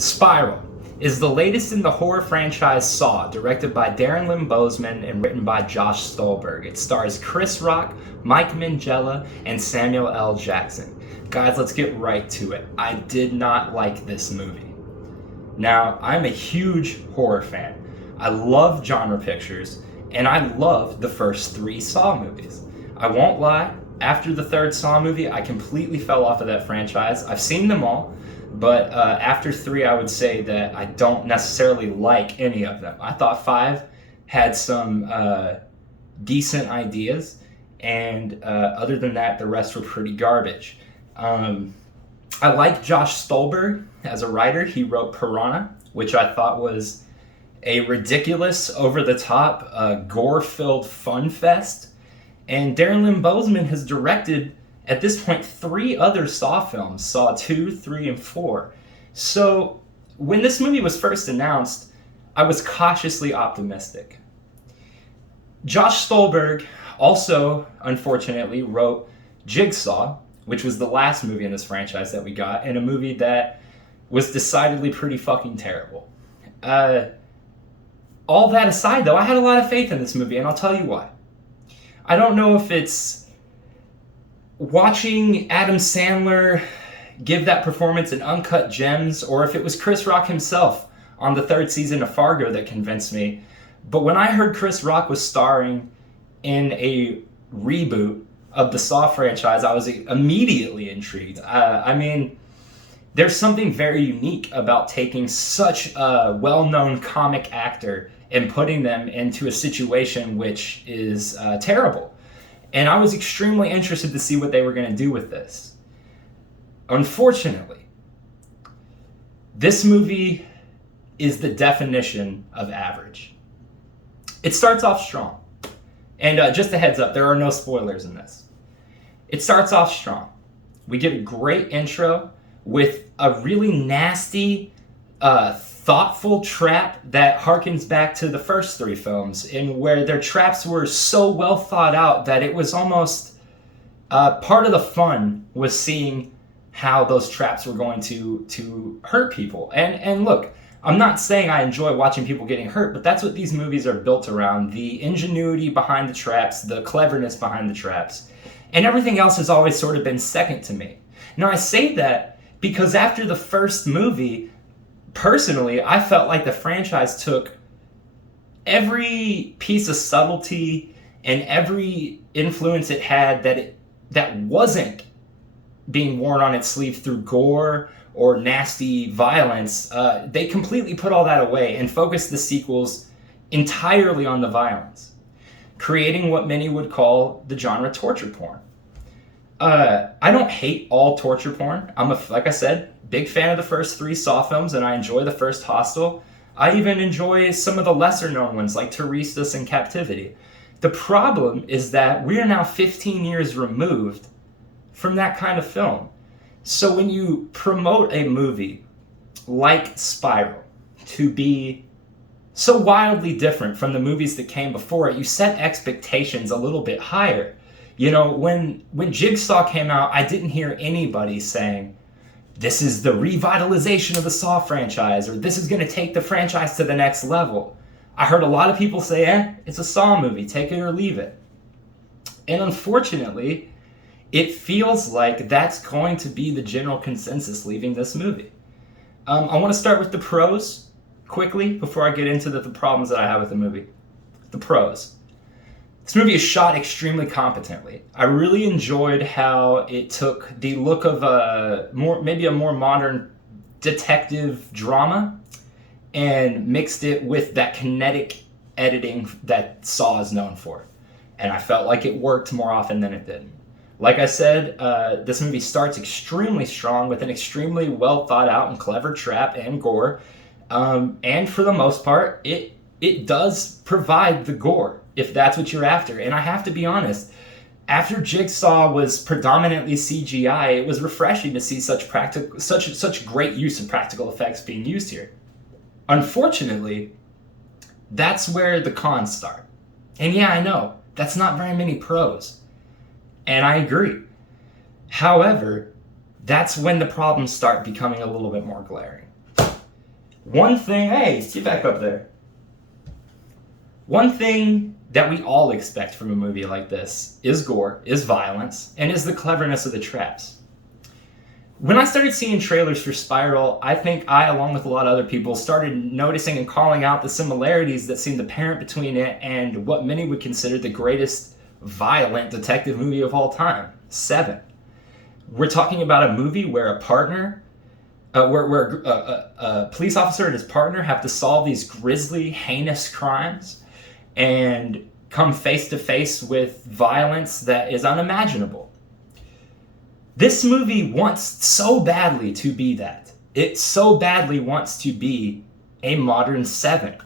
Spiral is the latest in the horror franchise Saw, directed by Darren Lynn Bousman and written by Josh Stolberg. It stars Chris Rock, Mike Mangella, and Samuel L. Jackson. Guys, let's get right to it. I did not like this movie. Now, I'm a huge horror fan. I love genre pictures, and I love the first 3 Saw movies. I won't lie, after the 3rd Saw movie, I completely fell off of that franchise. I've seen them all, but after 3, I would say that I don't necessarily like any of them. I thought 5 had some decent ideas, and other than that, the rest were pretty garbage. I like Josh Stolberg as a writer. He wrote Piranha, which I thought was a ridiculous, over-the-top, gore-filled fun fest. And Darren Lynn Bousman has directed, at this point, 3 other Saw films, Saw 2, 3, and 4. So when this movie was first announced, I was cautiously optimistic. Josh Stolberg also, unfortunately, wrote Jigsaw, which was the last movie in this franchise that we got, and a movie that was decidedly pretty fucking terrible. All that aside, though, I had a lot of faith in this movie, and I'll tell you why. I don't know if it's watching Adam Sandler give that performance in Uncut Gems, or if it was Chris Rock himself on the 3rd season of Fargo that convinced me. But when I heard Chris Rock was starring in a reboot of the Saw franchise, I was immediately intrigued. I mean, there's something very unique about taking such a well-known comic actor and putting them into a situation which is terrible. And I was extremely interested to see what they were going to do with this. Unfortunately, this movie is the definition of average. It starts off strong. And just a heads up, there are no spoilers in this. It starts off strong. We get a great intro with a really nasty, thoughtful trap that harkens back to the first 3 films, in where their traps were so well thought out that it was almost part of the fun was seeing how those traps were going to hurt people. And look, I'm not saying I enjoy watching people getting hurt, but that's what these movies are built around: the ingenuity behind the traps, the cleverness behind the traps, and everything else has always sort of been second to me. Now, I say that because after the first movie, personally, I felt like the franchise took every piece of subtlety and every influence it had that wasn't being worn on its sleeve through gore or nasty violence. They completely put all that away and focused the sequels entirely on the violence, creating what many would call the genre torture porn. I don't hate all torture porn. I'm like I said, big fan of the first 3 Saw films, and I enjoy the first Hostel. I even enjoy some of the lesser known ones like Turistas and Captivity. The problem is that we are now 15 years removed from that kind of film. So when you promote a movie like Spiral to be so wildly different from the movies that came before it, you set expectations a little bit higher. You know, when Jigsaw came out, I didn't hear anybody saying, this is the revitalization of the Saw franchise, or this is going to take the franchise to the next level. I heard a lot of people say, it's a Saw movie, take it or leave it. And unfortunately, it feels like that's going to be the general consensus leaving this movie. I want to start with the pros quickly before I get into the problems that I have with the movie. The pros. This movie is shot extremely competently. I really enjoyed how it took the look of maybe a more modern detective drama and mixed it with that kinetic editing that Saw is known for. And I felt like it worked more often than it didn't. Like I said, this movie starts extremely strong with an extremely well thought out and clever trap and gore. And for the most part, it does provide the gore, if that's what you're after. And I have to be honest, after Jigsaw was predominantly CGI, it was refreshing to see such great use of practical effects being used here. Unfortunately, that's where the cons start. And yeah, I know, that's not very many pros. And I agree. However, that's when the problems start becoming a little bit more glaring. One thing, hey, get back up there. One thing that we all expect from a movie like this is gore, is violence, and is the cleverness of the traps. When I started seeing trailers for Spiral, I think I, along with a lot of other people, started noticing and calling out the similarities that seemed apparent between it and what many would consider the greatest violent detective movie of all time, Se7en. We're talking about a movie where a partner, where a police officer and his partner have to solve these grisly, heinous crimes and come face to face with violence that is unimaginable. This movie wants so badly to be that. It so badly wants to be a modern Se7en.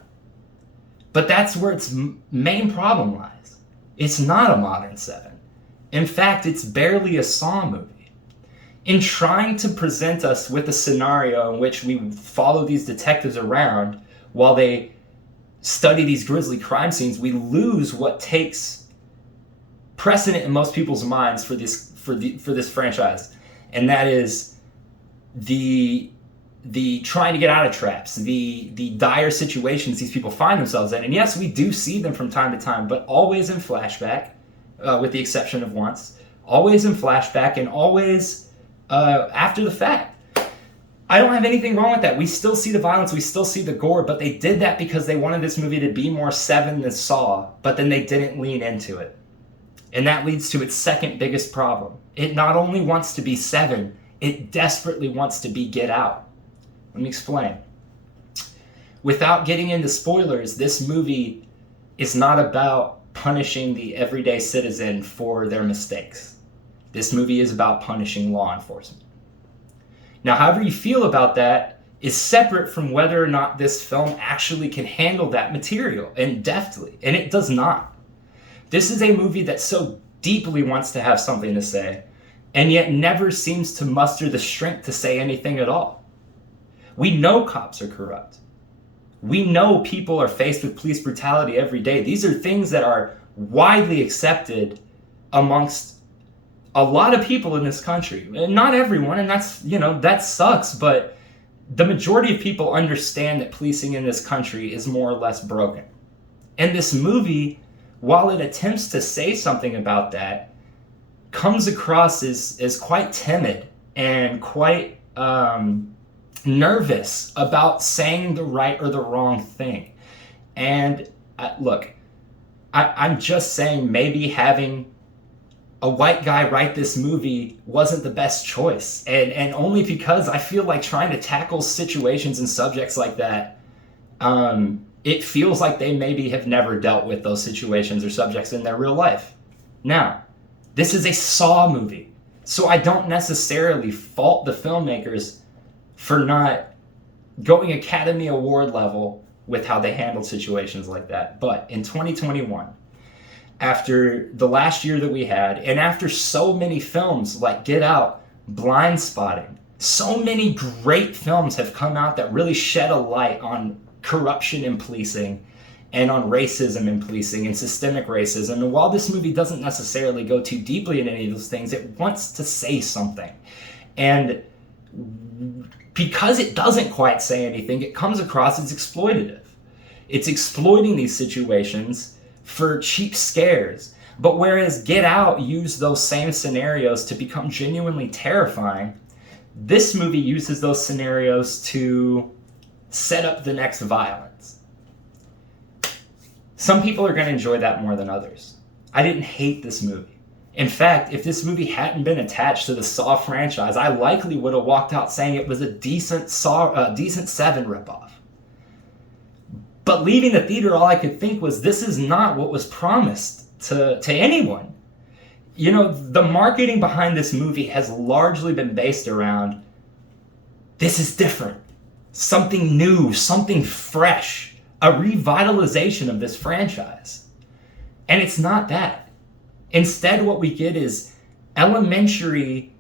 But that's where its main problem lies. It's not a modern Se7en. In fact, it's barely a Saw movie. In trying to present us with a scenario in which we follow these detectives around while they study these grisly crime scenes, we lose what takes precedent in most people's minds for this franchise, and that is the trying to get out of traps, the dire situations these people find themselves in. And yes, we do see them from time to time, but always in flashback, with the exception of once. Always in flashback and always after the fact. I don't have anything wrong with that. We still see the violence, we still see the gore, but they did that because they wanted this movie to be more Se7en than Saw, but then they didn't lean into it. And that leads to its second biggest problem. It not only wants to be Se7en, it desperately wants to be Get Out. Let me explain. Without getting into spoilers, this movie is not about punishing the everyday citizen for their mistakes. This movie is about punishing law enforcement. Now, however you feel about that is separate from whether or not this film actually can handle that material and deftly, and it does not. This is a movie that so deeply wants to have something to say, and yet never seems to muster the strength to say anything at all. We know cops are corrupt. We know people are faced with police brutality every day. These are things that are widely accepted amongst a lot of people in this country. And not everyone, and that sucks, but the majority of people understand that policing in this country is more or less broken. And this movie, while it attempts to say something about that, comes across as quite timid and quite nervous about saying the right or the wrong thing. And look, I'm just saying maybe having a white guy write this movie wasn't the best choice. And only because I feel like trying to tackle situations and subjects like that, it feels like they maybe have never dealt with those situations or subjects in their real life. Now, this is a Saw movie, so I don't necessarily fault the filmmakers for not going Academy Award level with how they handled situations like that. But in 2021, after the last year that we had, and after so many films like Get Out, Blind Spotting, so many great films have come out that really shed a light on corruption in policing and on racism in policing and systemic racism. And while this movie doesn't necessarily go too deeply in any of those things, it wants to say something. And because it doesn't quite say anything, it comes across as exploitative. It's exploiting these situations for cheap scares. But whereas Get Out used those same scenarios to become genuinely terrifying, this movie uses those scenarios to set up the next violence. Some people are going to enjoy that more than others. I didn't hate this movie. In fact, if this movie hadn't been attached to the Saw franchise, I likely would have walked out saying it was a decent Se7en ripoff. But leaving the theater, all I could think was, this is not what was promised to anyone. You know, the marketing behind this movie has largely been based around, this is different, something new, something fresh, a revitalization of this franchise. And it's not that. Instead, what we get is elementary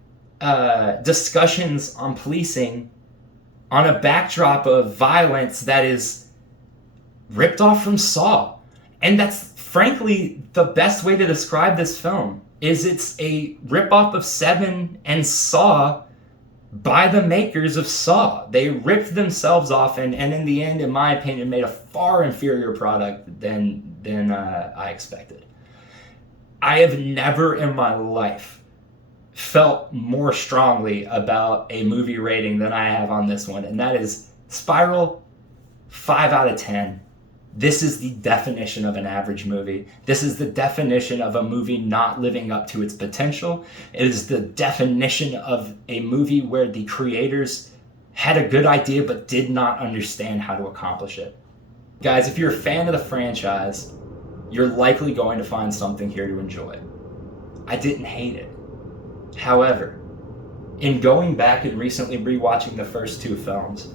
discussions on policing on a backdrop of violence that is ripped off from Saw. And that's frankly the best way to describe this film, is it's a ripoff of Se7en and Saw, by the makers of Saw. They ripped themselves off and in the end, in my opinion, made a far inferior product than I expected. I have never in my life felt more strongly about a movie rating than I have on this one, and that is Spiral, 5 out of 10. This is the definition of an average movie. This is the definition of a movie not living up to its potential. It is the definition of a movie where the creators had a good idea but did not understand how to accomplish it. Guys, if you're a fan of the franchise, you're likely going to find something here to enjoy. I didn't hate it. However, in going back and recently rewatching the first two films,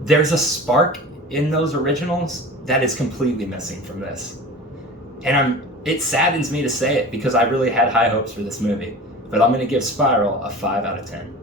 there's a spark in those originals that is completely missing from this. And it saddens me to say it because I really had high hopes for this movie. But I'm going to give Spiral a 5 out of 10.